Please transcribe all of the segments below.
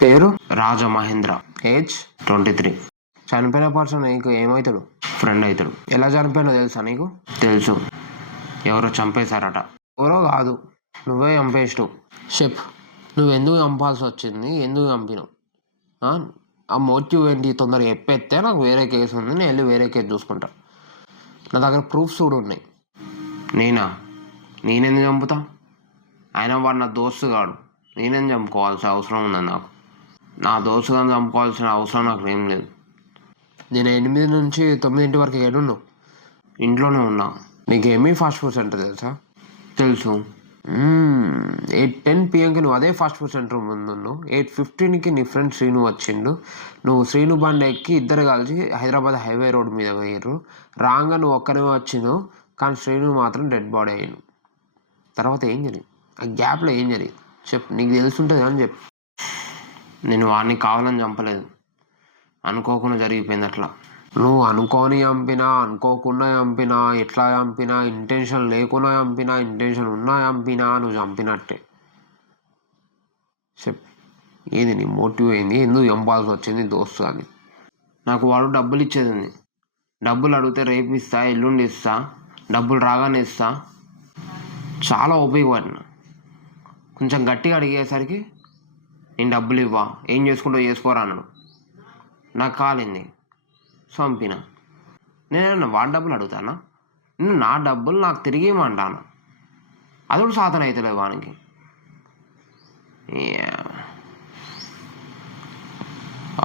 పేరు రాజమహేంద్ర, ఏజ్ 23. చనిపోయిన పర్సన్ నీకు ఏమవుతాడు? ఫ్రెండ్ అవుతాడు. ఎలా చనిపోయినా తెలుసా నీకు? తెలుసు, ఎవరో చంపేశారట. ఎవరో కాదు, నువ్వే చంపేసినావు. చెప్పు, నువ్వు ఎందుకు చంపాల్సి వచ్చింది? ఎందుకు చంపినావు? ఆ మోటివ్ ఏంటి? తొందరగా చెప్పేస్తే నాకు వేరే కేసు ఉంది, నేను వెళ్ళి వేరే కేసు చూసుకుంటా. నా దగ్గర ప్రూఫ్స్ కూడా ఉన్నాయి. నేనెందుకు చంపుతా? ఆయన వాడు నా దోస్తు కాడు, నేనేం చంపుకోవాల్సిన అవసరం ఉంది నాకు? నా దోస్తులను చంపుకోవాల్సిన అవసరం నాకు ఏం లేదు. నేను 8 నుంచి 9 వరకు ఏడున్నావు? ఇంట్లోనే ఉన్నా. నీకేమీ ఫాస్ట్ ఫుడ్ సెంటర్ తెలుసా? తెలుసు. 8:10 PM నువ్వు అదే ఫాస్ట్ ఫుడ్ సెంటర్ ముందు. 8:15 నీ ఫ్రెండ్ శ్రీను వచ్చిండు. నువ్వు శ్రీను బండి ఎక్కి ఇద్దరు కలిసి హైదరాబాద్ హైవే రోడ్ మీద పోయారు. రాగా నువ్వు ఒక్కనే వచ్చినావు, కానీ శ్రీను మాత్రం డెడ్ బాడీ అయ్యాను. తర్వాత ఏం జరిగింది? ఆ గ్యాప్లో ఏం జరిగింది చెప్పు, నీకు తెలుసుంటుంది అని చెప్పు. నేను వాడిని కావాలని చంపలేదు, అనుకోకుండా జరిగిపోయింది అట్లా. నువ్వు అనుకోని చంపినా, అనుకోకుండా చంపినా, ఎట్లా చంపినా, ఇంటెన్షన్ లేకుండా చంపినా, ఇంటెన్షన్ ఉన్నా చంపినా, నువ్వు చంపినట్టే. చెప్పు, ఏది నీ మోటివ్ ఏంది? ఎందుకు చంపాల్సి వచ్చింది దోస్తు అని? నాకు వాడు డబ్బులు ఇచ్చేది ఉంది. డబ్బులు అడిగితే రేపు ఇస్తా, ఎల్లుండి ఇస్తా, డబ్బులు రాగానే ఇస్తా. చాలా ఉపయోగపడిన. కొంచెం గట్టిగా అడిగేసరికి నేను డబ్బులు ఇవ్వా, ఏం చేసుకుంటూ చేసుకోరా అన్నాడు. నాకు కాలింది, చంపిన. నేనన్నా వాడి డబ్బులు అడుగుతానా? నేను నా డబ్బులు నాకు తిరిగి ఇవ్వమంటాను. అది కూడా సాధన అవుతలేదు వానికి.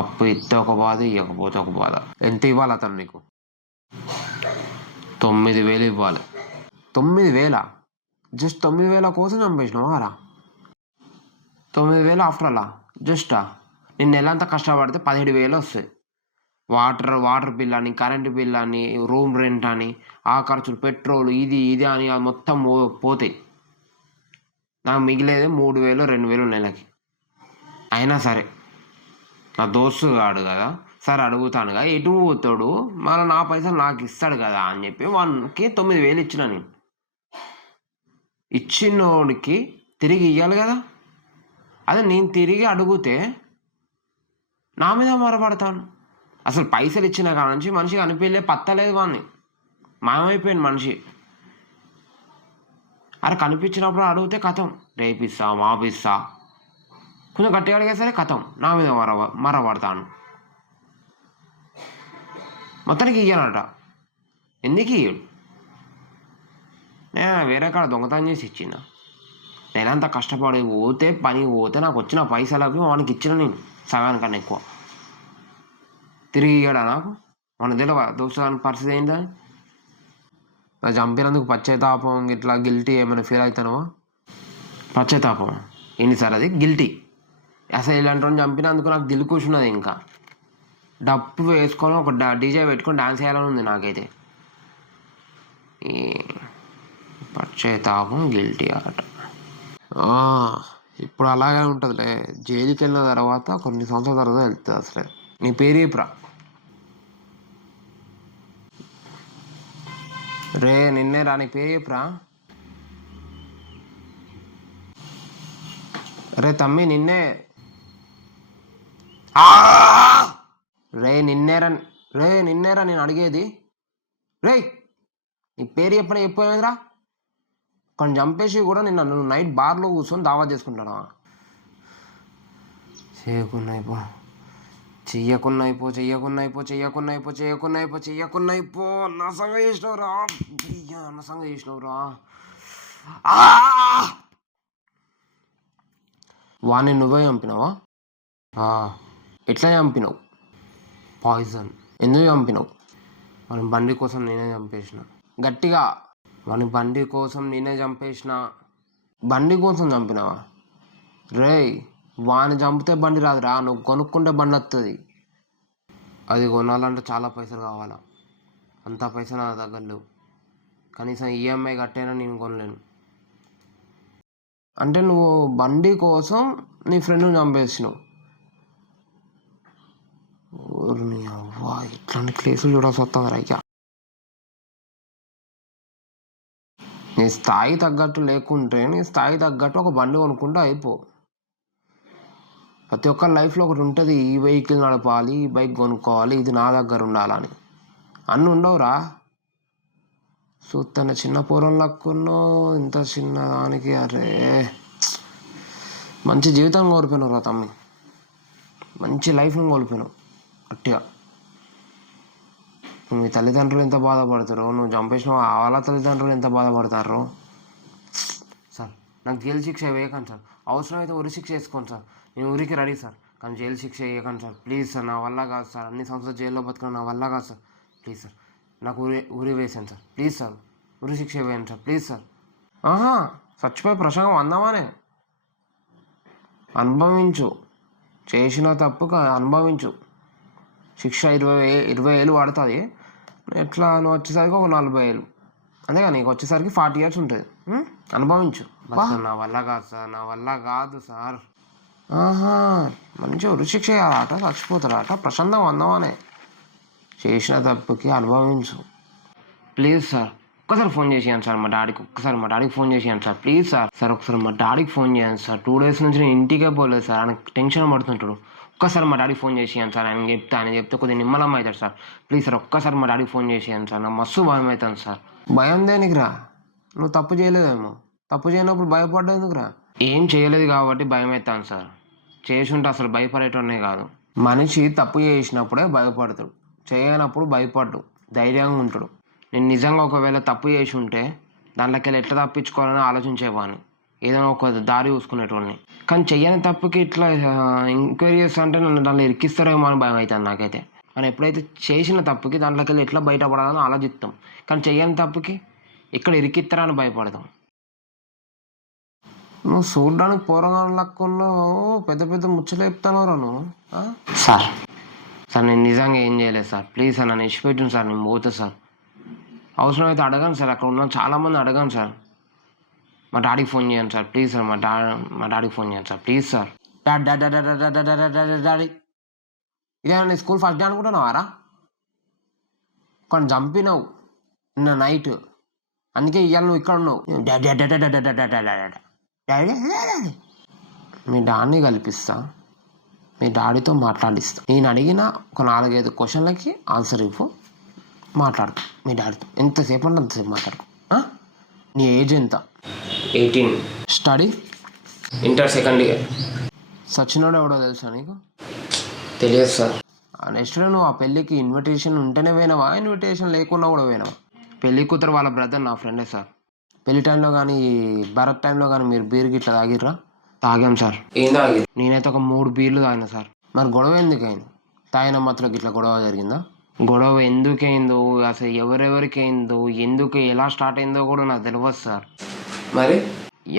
అప్పు ఇస్తే ఒక బాధ, ఇవ్వకపోతే ఒక బాధ. ఎంత ఇవ్వాలి అతను నీకు? 9,000 ఇవ్వాలి. 9,000? జస్ట్ 9,000 కోసం చంపేసినావా రా? 9,000 ఆఫ్టర్ అలా జస్టా? నేను నెలంతా కష్టపడితే 17,000 వస్తాయి. వాటర్ బిల్ అని, కరెంటు బిల్ అని, రూమ్ రెంట్ అని, ఆ ఖర్చులు, పెట్రోల్, ఇది అని అది మొత్తం పోతాయి. నాకు మిగిలేదే 3,000 2,000 నెలకి. అయినా సరే నా దోస్తు కాడు కదా, సరే అడుగుతానుగా, ఎటు పోతాడు మళ్ళీ నా పైసలు నాకు ఇస్తాడు కదా అని చెప్పి వానికి 9,000 ఇచ్చిన. నేను ఇచ్చినోడికి తిరిగి ఇవ్వాలి కదా. అదే నేను తిరిగి అడిగితే నా మీద మరపడతాను. అసలు పైసలు ఇచ్చిన కాడ నుంచి మనిషి కనిపించలే, పత్తలేదు వాడిని, మాయమైపోయింది మనిషి. అరే కనిపించినప్పుడు అడిగితే కథం, రేపిస్తా, మాపిస్తా, కొంచెం గట్టిగా అడిగేసరే కథం, నా మీద మరపడతాను. మొత్తానికి ఇయ్యానట. ఎందుకు ఇయ్యడు? నేను వేరే కాడ దొంగతనం చేసి ఇచ్చిన. నేనంతా కష్టపడి పోతే, పని పోతే నాకు వచ్చిన పైసలకి వానికి ఇచ్చిన నేను సగానికన్నా ఎక్కువ. తిరిగి ఇయ్యాడా నాకు? మన తెలియవా దోస్తు పరిస్థితి ఏంటని? అది చంపినందుకు పశ్చాత్తాపం ఇట్లా గిల్టీ ఏమైనా ఫీల్ అవుతానవా? పశ్చాత్తాపం ఏంటి సార్ అది? గిల్టీ? అసలు ఇలాంటి రోజు చంపినందుకు నాకు దిల్ కూర్చున్నది. ఇంకా డప్పు వేసుకొని ఒక డీజే పెట్టుకొని డాన్స్ చేయాలని ఉంది నాకైతే. ఈ పశ్చాత్తాపం, గిల్టీ ఆట ఇప్పుడు అలాగే ఉంటుందిలే. జైలుకి వెళ్ళిన తర్వాత కొన్ని సంవత్సరాల తర్వాత వెళ్తుంది. అసలే నీ పేరు చెప్పురా. రే నిన్నే రా, నీ పేరు చెప్పురా. రే తమ్మి నిన్నే. రే నిన్నేరా నేను అడిగేది. రే నీ పేరు చెప్పలేదురా. కొన్ని చంపేసి కూడా నువ్వు నైట్ బార్లో కూర్చొని దావా చేసుకుంటానా? చెయ్యకున్నైపో నా సంగ చేసినవురా. వాణ్ణి నువ్వే చంపినావా? ఎట్లా చంపినావు? పాయిజన్. ఎందుకు చంపినావు? వాని బండి కోసం నేనే చంపేసిన. గట్టిగా, వాని బండి కోసం నేనే చంపేసిన. బండి కోసం చంపినావా? రే వాని చంపితే బండి రాదురా, నువ్వు కొనుక్కుంటే బండి వస్తుంది. అది కొనాలంటే చాలా పైసలు కావాలా. అంత పైసలు నా దగ్గర లేవు. కనీసం ఈఎంఐ కట్టైనా నేను కొనలేను. అంటే నువ్వు బండి కోసం నీ ఫ్రెండ్ని చంపేసినావు. అవ్వా, ఇట్లాంటి కేసులు చూడాల్సి వస్తుంది రైకా. నీ స్థాయి తగ్గట్టు లేకుంటే నీ స్థాయి తగ్గట్టు ఒక బండి కొనుక్కుంటూ అయిపో. ప్రతి ఒక్కరి లైఫ్లో ఒకటి ఉంటుంది, ఈ వెహికల్ నడపాలి, ఈ బైక్ కొనుక్కోవాలి, ఇది నా దగ్గర ఉండాలని. అన్నీ ఉండవురా. చూస్తున్న చిన్న పూర్వంలక్కున్నో ఇంత చిన్న దానికి అరే మంచి జీవితం కోల్పోయినావు రా తమ్మి, మంచి లైఫ్ని కోల్పోయినావు గట్టిగా. మీ తల్లిదండ్రులు ఎంత బాధపడతారో, నువ్వు చంపేసిన వాళ్ళ తల్లిదండ్రులు ఎంత బాధపడతారో. సార్ నాకు జైలు శిక్ష వేయకండి సార్, అవసరమైతే ఉరి శిక్ష వేసుకోండి సార్, నేను ఊరికి రెడీ సార్, కానీ జైలు శిక్ష వేయకండి సార్ ప్లీజ్ సార్. నా వల్ల కాదు సార్, అన్ని సంవత్సరాలు జైల్లో బతుకున్నా నా వల్ల కాదు సార్, ప్లీజ్ సార్. నాకు ఉరి వేసాను సార్, ప్లీజ్ సార్ ఉరి శిక్ష వేయండి సార్ ప్లీజ్ సార్. చచ్చిపోయి ప్రసంగం అందామానే, అనుభవించు, చేసిన తప్పుకు అనుభవించు. శిక్ష 20 ఏళ్ళు పడుతుంది, ఎట్లా నువ్వు వచ్చేసరికి ఒక 40 ఏళ్ళు, అంతేగా నీకు వచ్చేసరికి 40 years ఉంటుంది. అనుభవించు. నా వల్ల కాదు సార్, నా వల్ల కాదు సార్. మంచిగా ఉరిశిక్ష చేయాలట, చచ్చిపోతారట, ప్రశాంతం అందామనే. చేసిన తప్పుకి అనుభవించు ప్లీజ్ సార్. ఒక్కసారి ఫోన్ చేసేయండి సార్ మా డాడీకి, ఒక్కసారి మా డాడీకి ఫోన్ చేసేయండి సార్ ప్లీజ్ సార్. సార్ ఒకసారి మా డాడీకి ఫోన్ చేయండి సార్, 2 days నుంచి నేను ఇంటికే పోలేదు సార్, ఆయనకు టెన్షన్ పడుతుంటాడు. ఒక్కసారి మా డాడీకి ఫోన్ చేసేయండి సార్, ఆయన చెప్తే కొద్దిగా నిమ్మలం అవుతాడు సార్ ప్లీజ్ సార్. ఒక్కసారి మా డాడీకి ఫోన్ చేసేయండి సార్, నాకు మస్తు భయం అవుతుంది సార్. భయం దేనికిరా, నువ్వు తప్పు చేయలేదేమో, తప్పు చేయనప్పుడు భయపడ్డా ఎందుకురా? ఏం చేయలేదు కాబట్టి భయం అవుతాను సార్, చేసుంటే అసలు భయపడేటోనే కాదు. మనిషి తప్పు చేసినప్పుడే భయపడతాడు, చేయనప్పుడు భయపడ్డు, ధైర్యంగా ఉంటాడు. నేను నిజంగా ఒకవేళ తప్పు చేసి ఉంటే దాంట్లోకి వెళ్ళి ఎట్లా తప్పించుకోవాలని ఆలోచించేవాడిని, ఏదైనా ఒక దారి చూసుకునేటోడిని. కానీ చెయ్యని తప్పుకి ఇట్లా ఎంక్వైరీ చేస్తా అంటే నన్ను దాంట్లో ఇరికిస్తారేమో అని భయం అవుతుంది నాకైతే. మనం ఎప్పుడైతే చేసిన తప్పుకి దాంట్లోకి వెళ్ళి ఎట్లా బయటపడాలని ఆలోచిస్తాం, కానీ చెయ్యని తప్పుకి ఇక్కడ ఇరికిస్తారా అని భయపడతాం. నువ్వు చూడడానికి పోరగాళ్ళ లెక్కల్లో పెద్ద పెద్ద ముచ్చట్లు చెప్తానోరా నువ్వు. సార్ సార్ నేను నిజంగా ఏం చేయలేదు సార్, ప్లీజ్ సార్ నన్ను ఇచ్చిపెట్టింది సార్, నేను పోతా సార్. అవసరమైతే అడగాను సార్, అక్కడ ఉన్న చాలామంది అడగాను సార్. మా డాడీకి ఫోన్ చేయండి సార్ ప్లీజ్ సార్, మా డాడీకి ఫోన్ చేయండి సార్ ప్లీజ్ సార్. డాడీ ఇదే నేను స్కూల్ ఫస్ట్ డే అనుకుంటున్నావారా? కానీ చంపినావు నిన్న నైట్, అందుకే ఇవాళ నువ్వు ఇక్కడ ఉన్నావు. మీ డాడీని కల్పిస్తా, మీ డాడీతో మాట్లాడిస్తా. నేను అడిగిన ఒక 4-5 క్వశ్చన్లకి ఆన్సర్ ఇవ్వు, మాట్లాడుకో మీ డాడీతో. ఎంతసేపు అంటే అంతసేపు మాట్లాడుకో. నీ ఏజ్ ఎంత? 18. స్టడీ? Inter second year. సచినోడు ఎవడో తెలుసా నీకు? తెలియదు సార్. నెక్స్ట్ నువ్వు ఆ పెళ్ళికి ఇన్విటేషన్ ఉంటేనే పోయినావా, ఇన్విటేషన్ లేకుండా కూడా పోయినావా? పెళ్లి కూతురు వాళ్ళ బ్రదర్ నా ఫ్రెండే సార్. పెళ్లి టైంలో కానీ భరత్ టైంలో కానీ మీరు బీర్ గిట్లా తాగిర్రా? తాగాం సార్. ఏం తాగి? నేనైతే ఒక 3 బీర్లు తాగినా సార్. మరి గొడవ ఎందుకు అయింది? తాగిన మాత్రం గిట్లా గొడవ జరిగిందా? గొడవ ఎందుకైందో, అసలు ఎవరెవరికి అయిందో, ఎందుకు ఎలా స్టార్ట్ అయిందో కూడా నాకు తెలియదు సార్. మరి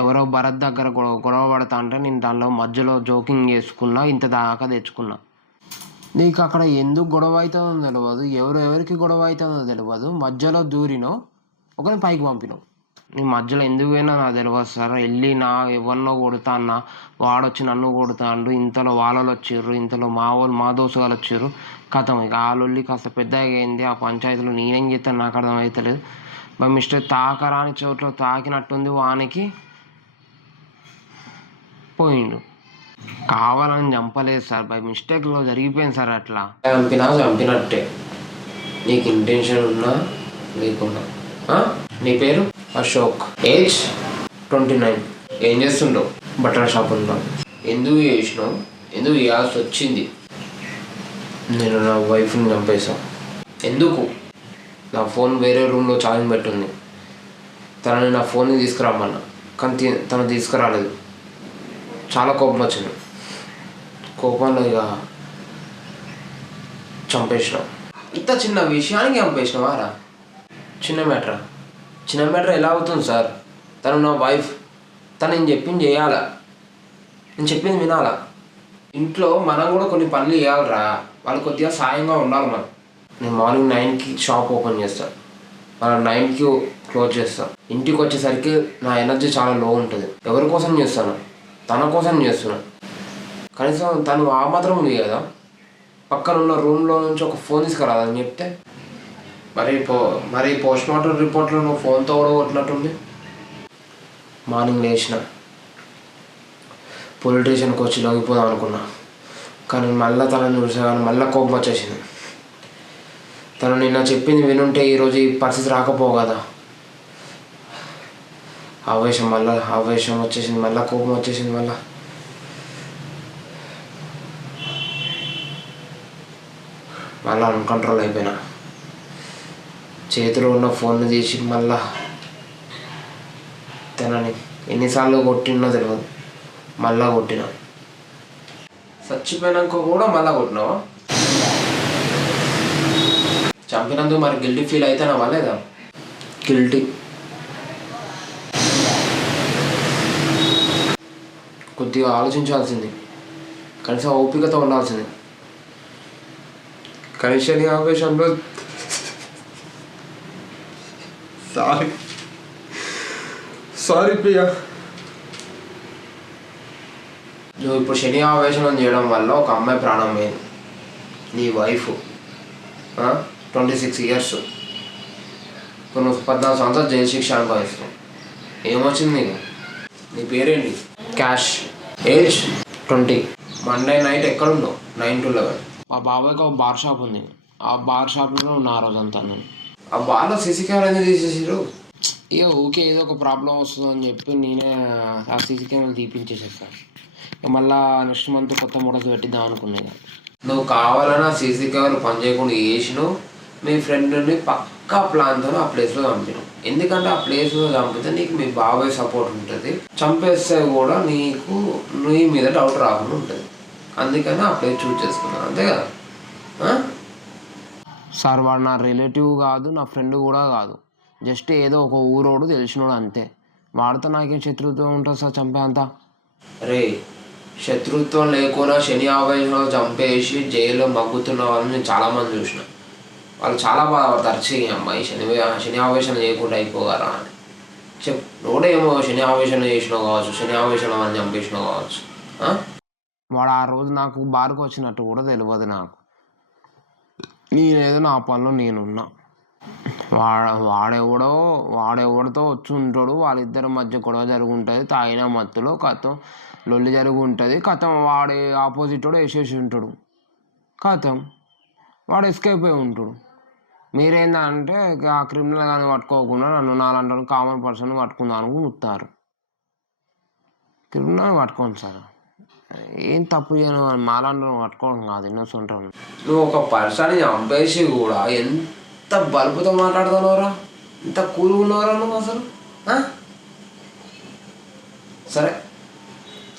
ఎవరో భరత్ దగ్గర గొడవ పడతా అంటే నేను దానిలో మధ్యలో జోకింగ్ చేసుకున్నా, ఇంత దాకా తెచ్చుకున్నా. నీకు అక్కడ ఎందుకు గొడవ అవుతుందో తెలియదు, ఎవరికి గొడవ అవుతుందో తెలియదు, మధ్యలో దూరినో ఒకరిని పైకి పంపినావు. నీ మధ్యలో ఎందుకు పోయినా నాకు తెలియదు సార్. వెళ్ళి నా ఎవరినో కొడుతా అన్న, వాడొచ్చి నన్ను కొడుతాండు, ఇంతలో వాళ్ళు వచ్చిర్రు, ఇంతలో మా దోస్తుగాలు వచ్చిర్రు. కథం ఇక ఆలొల్లి కాస్త పెద్దగా అయింది. ఆ పంచాయతీలో నేనేం చేస్తాను నాకు అర్థం అవుతలేదు. బై మిస్టేక్ తాకరాని చోట్ల తాకినట్టుంది, వానికి పోయిండు. కావాలని చంపలేదు సార్, బై మిస్టేక్లో జరిగిపోయింది సార్. అట్లా చంపినట్టే, నీకు ఇంటెన్షన్ ఉన్నా లేకున్నా. నీ పేరు? అశోక్. ఏజ్ 29. ఏం చేస్తుండవు? బట్టల షాప్ ఉన్నావు. ఎందుకు చేసినావు? ఎందుకు చేయాల్సి వచ్చింది? నేను నా వైఫ్ని చంపేశాను. ఎందుకు? నా ఫోన్ వేరే రూమ్లో ఛార్జింగ్ పెట్టుంది, తనని నా ఫోన్ని తీసుకురమ్మన్నా, కానీ తను తీసుకురాలేదు. చాలా కోపం వచ్చింది, కోపంలో ఇక చంపేసినావు. ఇంత చిన్న విషయానికి చంపేసినావా రా? చిన్న మ్యాటర్ ఎలా అవుతుంది సార్? తను నా వైఫ్, తను నేను చెప్పింది చేయాలా, నేను చెప్పింది వినాలా. ఇంట్లో మనం కూడా కొన్ని పనులు చేయాలరా, వాళ్ళు కొద్దిగా సాయంగా ఉండాలి. నేను మార్నింగ్ 9కి షాప్ ఓపెన్ చేస్తాను, మనం 9కి క్లోజ్ చేస్తాను. ఇంటికి వచ్చేసరికి నా ఎనర్జీ చాలా లో ఉంటుంది. ఎవరి కోసం చేస్తాను? తన కోసం చేస్తున్నాను. కనీసం తను ఆ మాత్రం ఉంది కదా, పక్కన ఉన్న రూమ్లో నుంచి ఒక ఫోన్ తీసుకురాదని చెప్తే, మరి పోస్ట్ మార్టం రిపోర్ట్లో నువ్వు ఫోన్తో కూడా కొట్టినట్టుంది. మార్నింగ్ లేచిన పోలీస్ స్టేషన్కి వచ్చి లొంగిపోదాం అనుకున్నా. కానీ మళ్ళీ తనని చూసాను, మళ్ళీ కోపం వచ్చేసింది. తను నిన్న చెప్పింది వినుంటే ఈరోజు ఈ పరిస్థితి రాకపోవు కదా. ఆవేశం వచ్చేసింది, మళ్ళీ కోపం వచ్చేసింది. మళ్ళీ అన్కంట్రోల్ అయిపోయినా. చేతిలో ఉన్న ఫోన్ తీసి మళ్ళా తనని ఎన్నిసార్లు కొట్టినో తెలియదు, మళ్ళా కొట్టినా. చచ్చిపోయినాక కూడా మళ్ళా కొట్టినావా? చంపినందుకు మరి గిల్టీ ఫీల్ అవుతానా లేదా? గిల్టీ. కొద్దిగా ఆలోచించాల్సింది, కనీసం ఓపికతో ఉండాల్సింది. కనీసం ఆవేశంలో సారీ ప్రియా. నువ్వు ఇప్పుడు శని ఆవేశం చేయడం వల్ల ఒక అమ్మాయి ప్రాణం పోయింది. నీ వైఫ్ 26 years, ఇప్పుడు నువ్వు 14 సంవత్సరాలు జైలు శిక్ష అనుభవిస్తావు. ఏమొచ్చింది నీకు? నీ పేరేంటి? క్యాష్. ఏజ్ 20. మండే నైట్ ఎక్కడున్నావు? 9 to 11. మా బాబాయ్కి ఒక బార్ షాప్ ఉంది. ఆ బార్ షాప్లో ఉన్న ఆ రోజంతా నేను. ఆ బార్లో సీసీ కెమెరా ఎందుకు తీసేసారు? ఇక ఊకే ఏదో ఒక ప్రాబ్లం వస్తుందని చెప్పి నేనే ఆ సీసీ కెమెరా తీపించేసేస్తాను. ఇక మళ్ళీ నెక్స్ట్ మంత్ కొత్త మోడల్స్ పెట్టిద్దాం అనుకున్నాను. నువ్వు కావాలని ఆ సీసీ కెమెరా పని చేయకుండా చేసినావు. మీ ఫ్రెండ్ని పక్కా ప్లాన్తో ఆ ప్లేస్లో చంపినావు. ఎందుకంటే ఆ ప్లేస్లో చంపితే నీకు మీ బాబాయ్ సపోర్ట్ ఉంటుంది, చంపేస్తే కూడా నీకు నీ మీద డౌట్ రాకుండా ఉంటుంది. అందుకని ఆ ప్లేస్ చూస్ చేసుకున్నాను, అంతే కదా? సార్ వాడు నా రిలేటివ్ కాదు, నా ఫ్రెండ్ కూడా కాదు, జస్ట్ ఏదో ఒక ఊరోడు తెలిసినోడు అంతే. వాడితో నాకేం శత్రుత్వం ఉంటుంది సార్ చంపే అంతా? రే, శత్రుత్వం లేకుండా శని ఆవేశంలో చంపేసి జైల్లో మగ్గుతున్న వాళ్ళని నేను చాలామంది చూసిన. వాళ్ళు చాలా బాధపడతారు, అమ్మాయి శని ఆవేశం చేయకుండా అయిపోగారా అని. నువ్వుడేమో శని ఆవేశంలో చేసినావు కావచ్చు, శని ఆవేశంలో వాళ్ళని చంపేసినావు కావచ్చు. వాడు ఆ రోజు నాకు బార్కు వచ్చినట్టు కూడా తెలియదు నాకు. నేనేదో నా పనిలో నేనున్నా. వాడెవడితో వచ్చి ఉంటాడు, వాళ్ళిద్దరి మధ్య గొడవ జరుగుంటుంది, తాగిన మత్తులో కథం లొల్లి జరిగి ఉంటుంది. కథం వాడే ఆపోజిట్ వాడు వేసేసి ఉంటాడు, కథం వాడు ఎస్కేప్ అయి ఉంటాడు. మీరేందంటే ఆ క్రిమినల్ కానీ పట్టుకోకుండా నన్ను నాలంటాను కామన్ పర్సన్ పట్టుకుందాం అనుకుంటారు. క్రిమినల్ పట్టుకోండి సార్, ఏం తప్పు చేయను, మాలాంటి పట్టుకోవడం కాదు, ఇన్నోసెంట్. నువ్వు ఒక పర్సన్ చంపేసి కూడా ఎంత బల్బుతో మాట్లాడుతున్నావురా, ఎంత కూల్గా ఉన్నావురా నువ్వు అసలు. సరే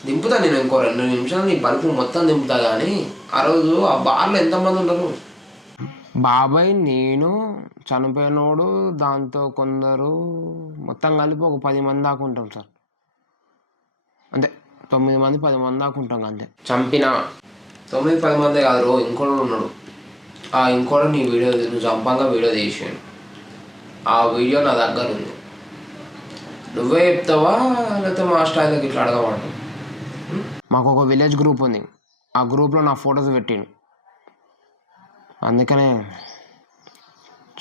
దింపుతా నేను, ఇంకో 2 నిమిషాలు నీ బల్బు మొత్తం దింపుతా. కానీ ఆ రోజు ఆ బార్లో ఎంతమంది ఉంటారు? బాబాయ్, నేను, చనిపోయినోడు, దాంతో కొందరు, మొత్తం కలిపి ఒక 10 మంది దాకా ఉంటాం సార్. అంతే, 9 మంది 10 మంది దాకా ఉంటాం అంతే. చంపిన 9-10 మందే కాదు, ఇంకోడు ఉన్నాడు. ఆ ఇంకోడు నీ వీడియో, నువ్వు చంపంగా వీడియో తీసాను. ఆ వీడియో నా దగ్గర ఉంది. నువ్వే చెప్తావా లేకపోతే మా స్టైల్కి ఇట్లా అడగమంటావు? మాకు ఒక విలేజ్ గ్రూప్ ఉంది, ఆ గ్రూప్లో నా ఫొటోస్ పెట్టాను, అందుకనే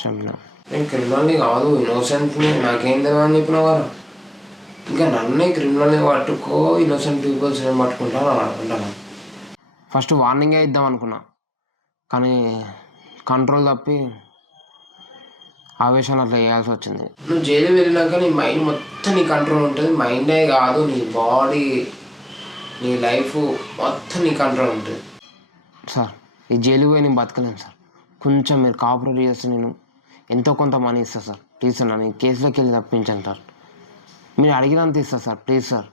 చంపిన. నేను క్రిమినల్ని కాదు, ఇన్నోసెంట్ని, నాకేం తెలియదు అని చెప్పినావు కదా. ఇంకా నన్నే క్రిమినల్ని పట్టుకో, ఇన్నోసెంట్ పీపుల్స్ నేను పట్టుకుంటాను అనుకుంటాను. ఫస్ట్ వార్నింగే ఇద్దాం అనుకున్నా, కానీ కంట్రోల్ తప్పి ఆవేశాలు అట్లా చేయాల్సి వచ్చింది. నువ్వు జైలు వెళ్ళినాక నీ మైండ్ మొత్తం నీ కంట్రోల్ ఉంటుంది. మైండే కాదు, నీ బాడీ, నీ లైఫ్ మొత్తం నీ కంట్రోల్ ఉంటుంది. సార్, ఈ జైలు పోయి నేను బతకలేను సార్. కొంచెం మీరు కోఆపరేట్ చేస్తే నేను ఎంతో కొంత మనీ ఇస్తాను సార్. ప్లీజ్ సార్, నన్ను కేసులోకి వెళ్ళి తప్పించాను సార్. మీరు అడిగినంత ఇస్తాను సార్, ప్లీజ్ సార్.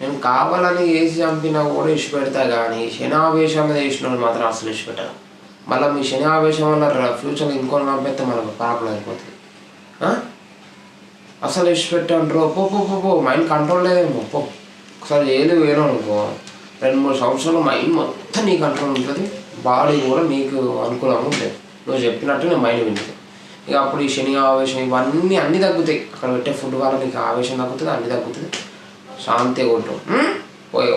నేను కావాలని వేసి చంపినా కూడా ఇష్ట పెడతా, కానీ శని ఆవేశం మీద వేసిన వాళ్ళు మాత్రం అసలు ఇష్ట పెట్టాను. మళ్ళీ మీ శని ఆవేశం వల్ల ఫ్యూచర్లో ఇంకో పంపిస్తే మనకు ప్రాబ్లం అయిపోతుంది. అసలు ఇష్ట పెట్టంటారు, పో మైండ్ కంట్రోల్ లేదేమో. ఒకసారి జైలు వేయడం అనుకో, 2-3 సంవత్సరాలు మైండ్ మొత్తం నీ కంట్రోల్ ఉంటుంది, బాడీ కూడా నీకు అనుకూలంగా ఉంటుంది. నువ్వు చెప్పినట్టు నేను మైండ్ వింటుంది. ఇక అప్పుడు ఈ శని ఆవేశం ఇవన్నీ అన్నీ తగ్గుతాయి. అక్కడ పెట్టే ఫుడ్ వల్ల నీకు ఆవేశం తగ్గుతుంది, అన్నీ తగ్గుతుంది, శాంతిగా ఉంటావు. పోయి